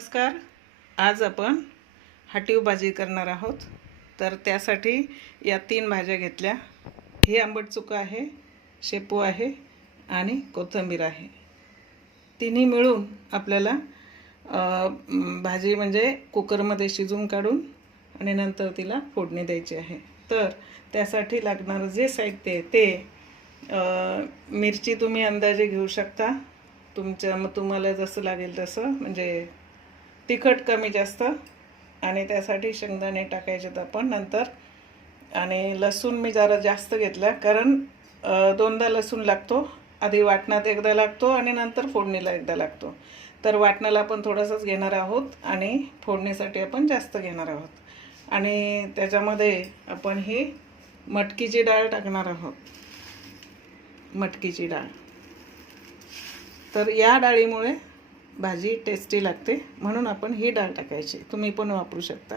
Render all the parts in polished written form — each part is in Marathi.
नमस्कार. आज आपण हाटीव भाजी करणार आहोत. तर त्यासाठी या 3 भाज्या घेतल्या. ही आंबट चुका आहे, शेपू आहे आणि कोथिंबीर आहे. तिन्ही मिळून आपल्याला भाजी म्हणजे कुकरमध्ये शिजवून काढून आणि नंतर तिला फोडणी द्यायची आहे. तर त्यासाठी लागणारं जे साहित्य आहे ते मिरची तुम्ही अंदाजे घेऊ शकता. तुम्हाला जसं लागेल तसं, म्हणजे तिखट कमी जास्त. आणि त्यासाठी शेंगदाणे टाकायचे आपण नंतर. आणि लसूण मी जरा जास्त घेतला, कारण 2दा लसूण लागतो. आधी वाटणात एकदा लागतो आणि नंतर फोडणीला एकदा लागतो. तर वाटणाला आपण थोडंसंच घेणार आहोत आणि फोडणीसाठी आपण जास्त घेणार आहोत. आणि त्याच्यामध्ये आपण ही मटकीची डाळ टाकणार आहोत. मटकीची डाळ. तर या डाळीमुळे भाजी टेस्टी लागते, म्हणून आपण ही डाळ टाकायची. तुम्ही पण वापरू शकता.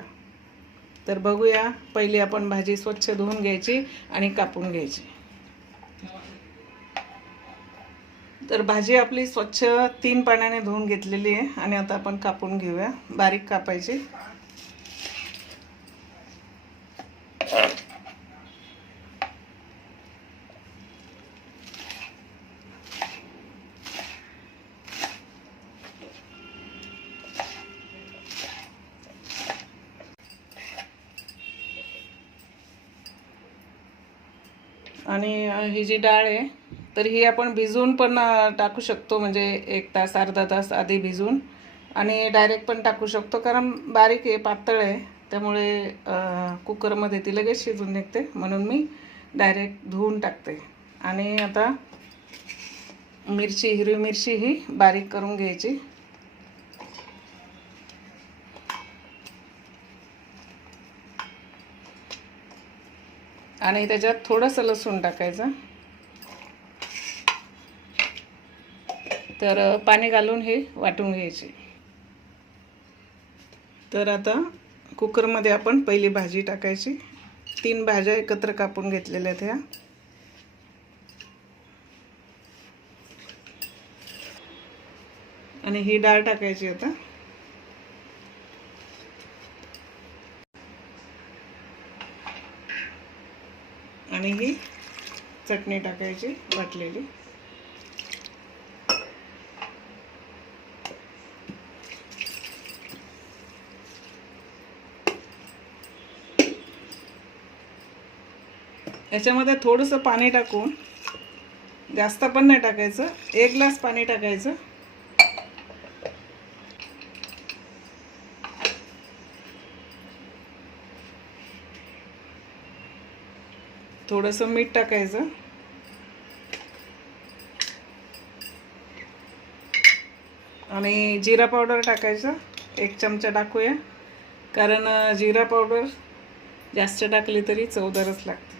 तर बघूया. पहिली आपण भाजी स्वच्छ धुवून घ्यायची आणि कापून घ्यायची. तर भाजी आपली स्वच्छ 3 पाण्याने धुवून घेतलेली आहे आणि आता आपण कापून घेऊया. बारीक कापायची. आणि ही जी डाळ आहे तर ही आपण भिजवून पण टाकू शकतो, म्हणजे 1 तास अर्धा तास आधी भिजवून. आणि डायरेक्ट पण टाकू शकतो, कारण बारीक आहे, पातळ आहे. त्यामुळे कुकरमध्ये ती लगेच शिजून निघते, म्हणून मी डायरेक्ट धुवून टाकते. आणि आता हिरवी मिरची ही बारीक करून घ्यायची. आणि त्याच्यात थोडंसं लसूण टाकायचं. तर पाणी घालून हे वाटून घ्यायचे. तर आता कुकरमध्ये आपण पहिली भाजी टाकायची. 3 भाज्या एकत्र कापून घेतलेल्या आहेत ह्या. आणि ही डाळ टाकायची आता. आणि ही चटणी टाकायची वाटलेली. याच्यामध्ये थोडंसं पाणी टाकून, जास्त पण नाही टाकायचं, 1 ग्लास पाणी टाकायचं. थोडंसं मीठ टाकायचं. आणि जिरा पावडर टाकायचं. 1 चमचा टाकूया, कारण जिरा पावडर जास्त टाकली तरी चवदारच लागते.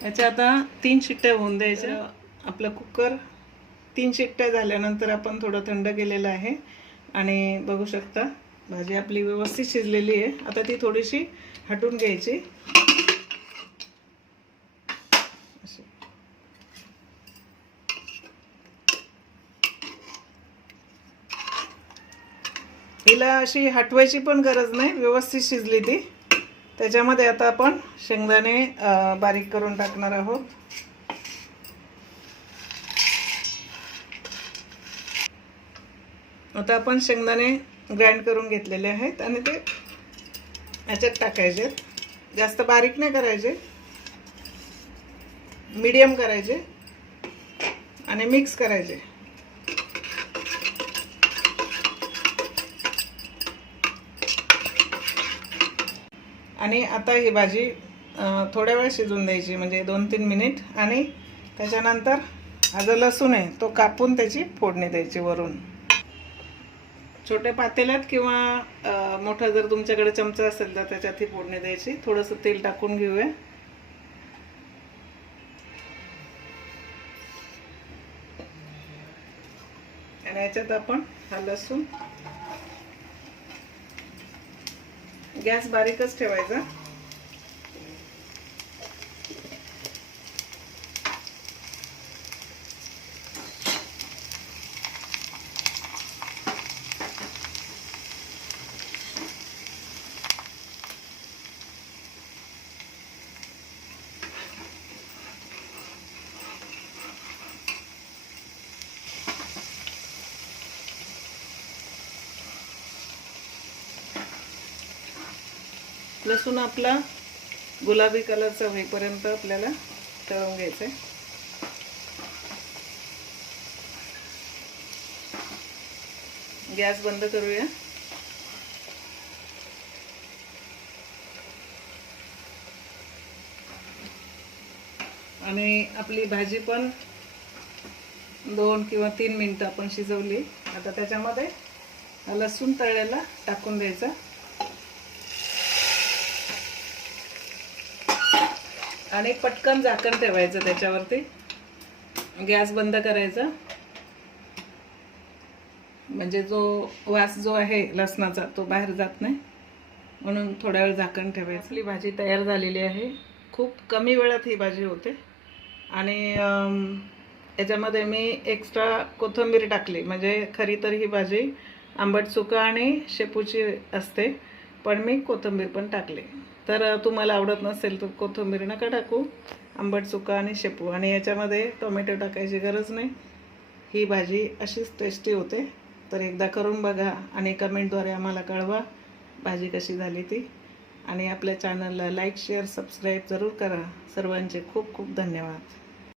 याच्या आता 3 शिट्ट्या होऊन द्यायच्या. आपलं कुकर 3 शिट्ट्या झाल्यानंतर आपण थोडं थंड केलेलं आहे. आणि बघू शकता भाजी आपली व्यवस्थित शिजलेली आहे. आता ती थोडीशी हटून घ्यायची. हिला अशी हटवायची पण गरज नाही, व्यवस्थित शिजली ती. त्याच्यामध्ये आता आपण शेंगदाणे बारीक करून टाकणार आहोत. आता आपण शेंगदाणे ग्राइंड करून घेतलेले आहेत आणि ते याच्यात टाकायचे. जास्त बारीक नाही करायचे, मीडियम करायचे आणि मिक्स करायचे. आणि आता ही भाजी थोड्या वेळ शिजून द्यायची, म्हणजे 2-3 मिनिट. आणि त्याच्यानंतर हा जो लसूण आहे तो कापून त्याची फोडणी द्यायची वरून. छोट्या पातेल्यात किंवा मोठा जर तुमच्याकडे चमचा असेल तर त्याच्यात ही फोडणी द्यायची. थोडंसं तेल टाकून घेऊया. आणि आणि याच्यात आपण हा लसूण, गॅस बारीकच ठेवायचा. लसूण आपला गुलाबी कलरचा होईपर्यंत आपल्याला तळून घ्यायचं आहे. गॅस बंद करूया. आणि आपली भाजी पण 2 किंवा 3 मिनिटं आपण शिजवली. आता त्याच्यामध्ये लसूण तळलेला टाकून द्यायचा. आणि पटकन झाकण ठेवायचं त्याच्यावरती. गॅस बंद करायचा, म्हणजे जो वास जो आहे लसणाचा तो बाहेर जात नाही, म्हणून थोड्या वेळ झाकण ठेवायचं. आपली भाजी तयार झालेली आहे. खूप कमी वेळात ही भाजी होते. आणि याच्यामध्ये मी एक्स्ट्रा कोथिंबीर टाकली, म्हणजे खरी तर ही भाजी आंबट चुका आणि शेपूची असते, पण मी कोथिंबीर पण टाकली. तर तुम्हाला आवडत नसेल तर कोथिंबीर नका टाकू. आंबट चुका आणि शेपू, आणि याच्यामध्ये टोमॅटो टाकायची गरज नाही. ही भाजी अशीच टेस्टी होते. तर एकदा करून बघा आणि कमेंटद्वारे आम्हाला कळवा भाजी कशी झाली ती. आणि आपल्या चॅनलला लाईक, शेअर, सबस्क्राईब जरूर करा. सर्वांचे खूप खूप धन्यवाद.